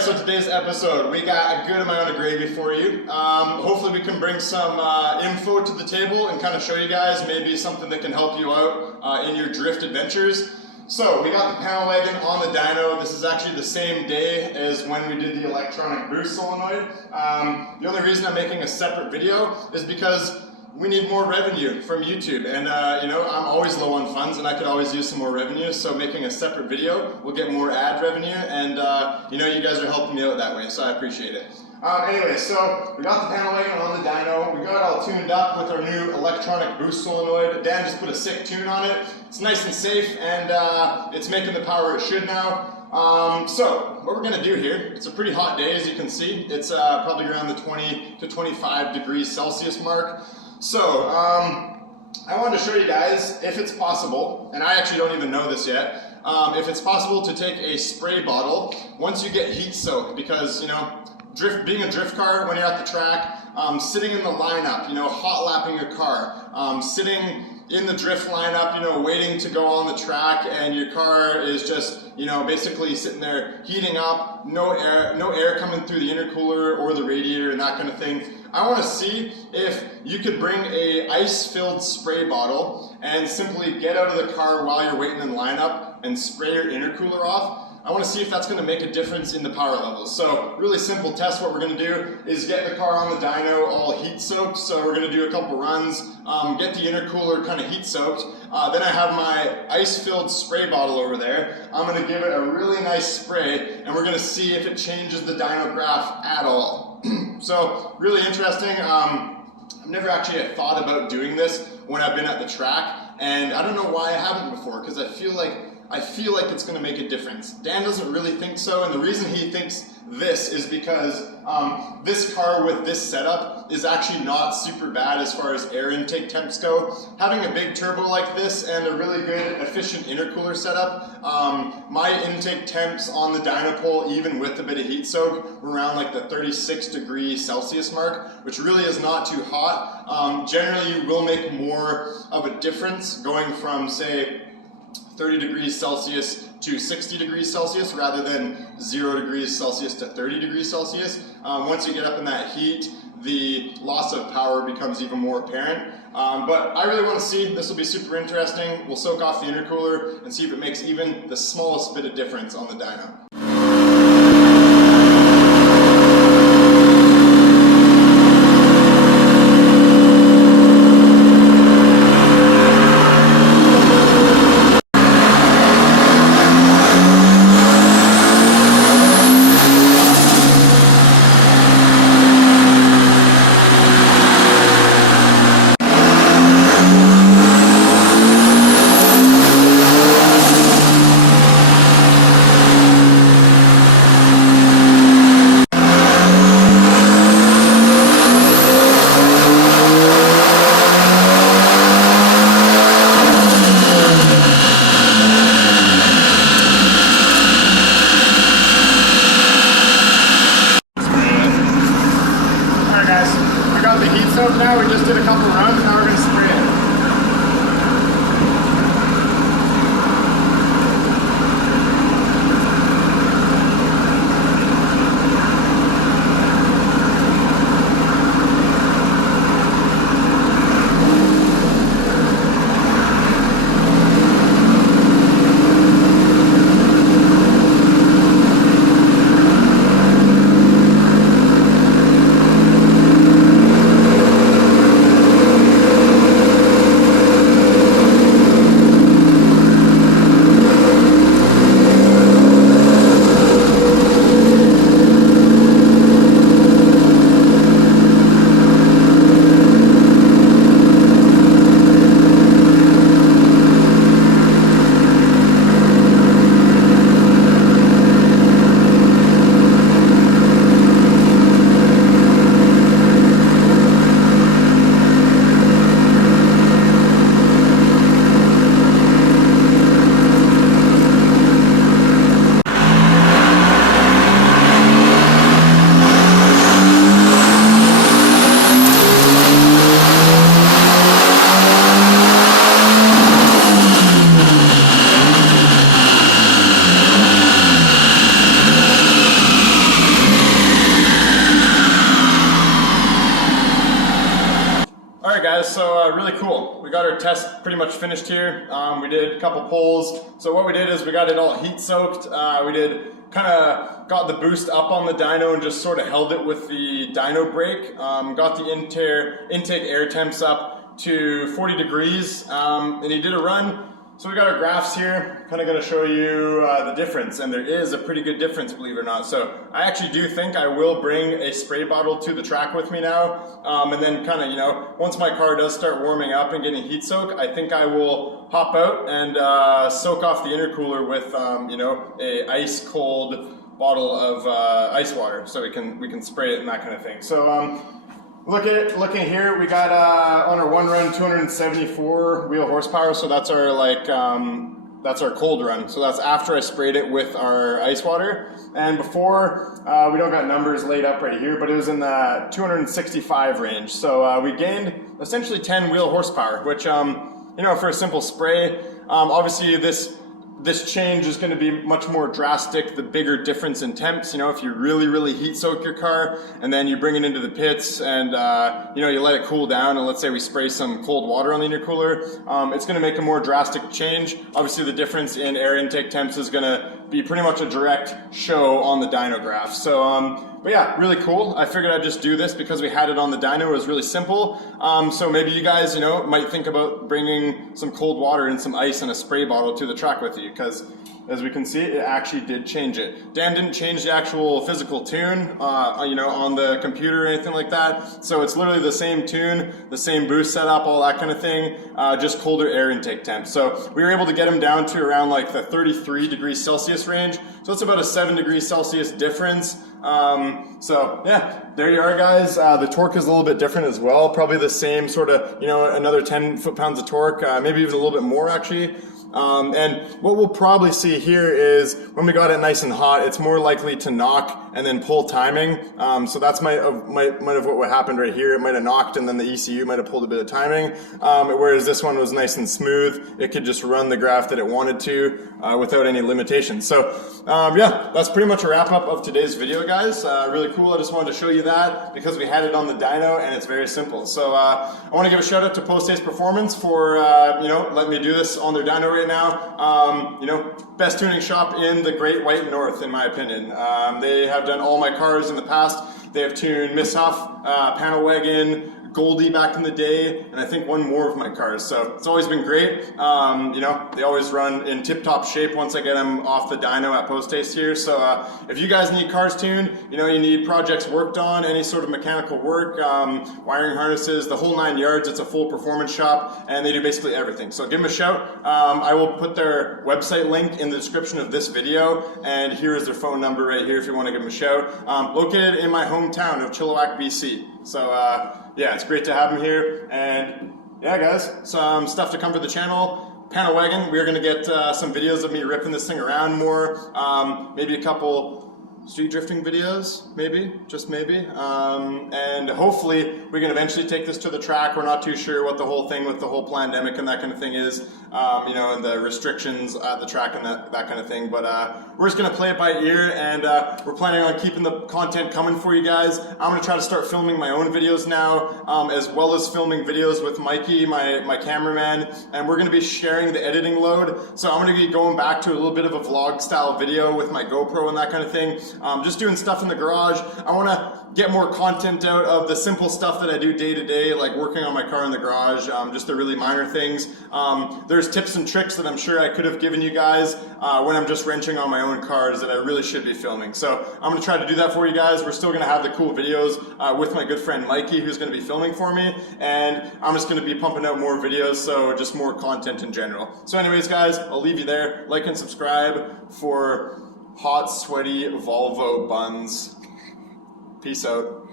Alright, so today's episode, we got a good amount of gravy for you. Hopefully we can bring some info to the table and kind of show you guys maybe something that can help you out in your drift adventures. So we got the panel wagon on the dyno. This is actually the same day as when we did the electronic boost solenoid. The only reason I'm making a separate video is because we need more revenue from YouTube, and you know, I'm always low on funds and I could always use some more revenue, so making a separate video will get more ad revenue, and you know, you guys are helping me out that way, so I appreciate it. Anyway, so we got the panel wagon on the dyno, we got it all tuned up with our new electronic boost solenoid. Dan just put a sick tune on it. It's nice and safe, and it's making the power it should now. So what we're going to do here, it's a pretty hot day as you can see. It's probably around the 20 to 25 degrees Celsius mark. So, I wanted to show you guys if it's possible, and I actually don't even know this yet, if it's possible to take a spray bottle once you get heat soaked, because, you know, being a drift car when you're at the track, sitting in the lineup, you know, hot lapping your car, sitting in the drift lineup, you know, waiting to go on the track, and your car is just, you know, basically sitting there heating up, no air coming through the intercooler or the radiator and that kind of thing. I want to see if you could bring a ice-filled spray bottle and simply get out of the car while you're waiting in lineup and spray your intercooler off. I want to see if that's going to make a difference in the power levels. So really simple test. What we're going to do is get the car on the dyno all heat soaked. So we're going to do a couple runs, get the intercooler kind of heat soaked. Then I have my ice-filled spray bottle over there. I'm going to give it a really nice spray, and we're going to see if it changes the dyno graph at all. So really interesting. I've never actually thought about doing this when I've been at the track, and I don't know why I haven't before, because I feel like it's going to make a difference. Dan doesn't really think so, and the reason he thinks this is because this car with this setup is actually not super bad as far as air intake temps go. Having a big turbo like this and a really good efficient intercooler setup, my intake temps on the dyno pole, even with a bit of heat soak, were around like the 36 degrees Celsius mark, which really is not too hot. Generally you will make more of a difference going from, say, 30 degrees Celsius to 60 degrees Celsius rather than 0 degrees Celsius to 30 degrees Celsius. Once you get up in that heat, the loss of power becomes even more apparent. But I really want to see, this will be super interesting. We'll soak off the intercooler and see if it makes even the smallest bit of difference on the dyno. Now we just did a couple runs, now we're going to spray it. really cool. We got our test pretty much finished here. We did a couple pulls. So what we did is we got it all heat soaked. We did kind of got the boost up on the dyno and just sort of held it with the dyno brake. Got the intake air temps up to 40 degrees, and he did a run. So we got our graphs here, kind of going to show you the difference, and there is a pretty good difference, believe it or not. So I actually do think I will bring a spray bottle to the track with me now, and then kind of, you know, once my car does start warming up and getting heat soak, I think I will hop out and soak off the intercooler with, you know, a ice cold bottle of ice water, so we can spray it and that kind of thing. So looking here, we got on our one run 274 wheel horsepower, so that's our that's our cold run. So that's after I sprayed it with our ice water. And before, we don't got numbers laid up right here, but it was in the 265 range. So we gained essentially 10 wheel horsepower, which you know, for a simple spray, obviously this change is going to be much more drastic, the bigger difference in temps. You know, if you really heat soak your car and then you bring it into the pits and you know, you let it cool down, and let's say we spray some cold water on the intercooler, it's going to make a more drastic change. Obviously the difference in air intake temps is going to be pretty much a direct show on the dyno graph. So but yeah, really cool. I figured I'd just do this because we had it on the dyno. It was really simple. So maybe you guys, you know, might think about bringing some cold water and some ice and a spray bottle to the track with you, because as we can see, it actually did change it. Dan didn't change the actual physical tune, you know, on the computer or anything like that. So it's literally the same tune, the same boost setup, all that kind of thing, just colder air intake temps. So we were able to get them down to around like the 33 degrees Celsius range. So it's about a 7 degrees Celsius difference. So yeah, there you are, guys. The torque is a little bit different as well. Probably the same sort of, you know, another 10 foot-pounds of torque, maybe even a little bit more actually. And what we'll probably see here is when we got it nice and hot, it's more likely to knock and then pull timing. So that's might have what happened right here. It might have knocked and then the ECU might have pulled a bit of timing. Whereas this one was nice and smooth. It could just run the graph that it wanted to without any limitations. So yeah, that's pretty much a wrap up of today's video, guys. Really cool. I just wanted to show you that because we had it on the dyno and it's very simple. So I want to give a shout out to Post Haste Performance for you know, letting me do this on their dyno right now. You know, best tuning shop in the Great White North, in my opinion. They have done all my cars in the past. They have tuned Miss Huff, Panel Wagon, Goldie back in the day, and I think one more of my cars. So it's always been great. You know, they always run in tip-top shape once I get them off the dyno at Post Haste here. So if you guys need cars tuned, you know, you need projects worked on, any sort of mechanical work, wiring harnesses, the whole 9 yards, it's a full performance shop, and they do basically everything. So give them a shout. I will put their website link in the description of this video, and here is their phone number right here if you want to give them a shout. Located in my hometown of Chilliwack, BC. So yeah, it's great to have them here, and yeah, guys, some stuff to come for the channel. Panel Wagon, we're going to get some videos of me ripping this thing around more, maybe a couple street drifting videos, maybe, just maybe, and hopefully we can eventually take this to the track. We're not too sure what the whole thing with the whole pandemic and that kind of thing is, you know, and the restrictions at the track and that kind of thing, but we're just going to play it by ear, and we're planning on keeping the content coming for you guys. I'm going to try to start filming my own videos now, as well as filming videos with Mikey, my cameraman, and we're going to be sharing the editing load. So I'm going to be going back to a little bit of a vlog style video with my GoPro and that kind of thing. Just doing stuff in the garage. I want to get more content out of the simple stuff that I do day to day, like working on my car in the garage, just the really minor things. There's tips and tricks that I'm sure I could have given you guys when I'm just wrenching on my own cars that I really should be filming. So I'm going to try to do that for you guys. We're still going to have the cool videos with my good friend Mikey, who's going to be filming for me, and I'm just going to be pumping out more videos, so just more content in general. So anyways, guys, I'll leave you there. Like and subscribe for hot, sweaty Volvo buns. Peace out.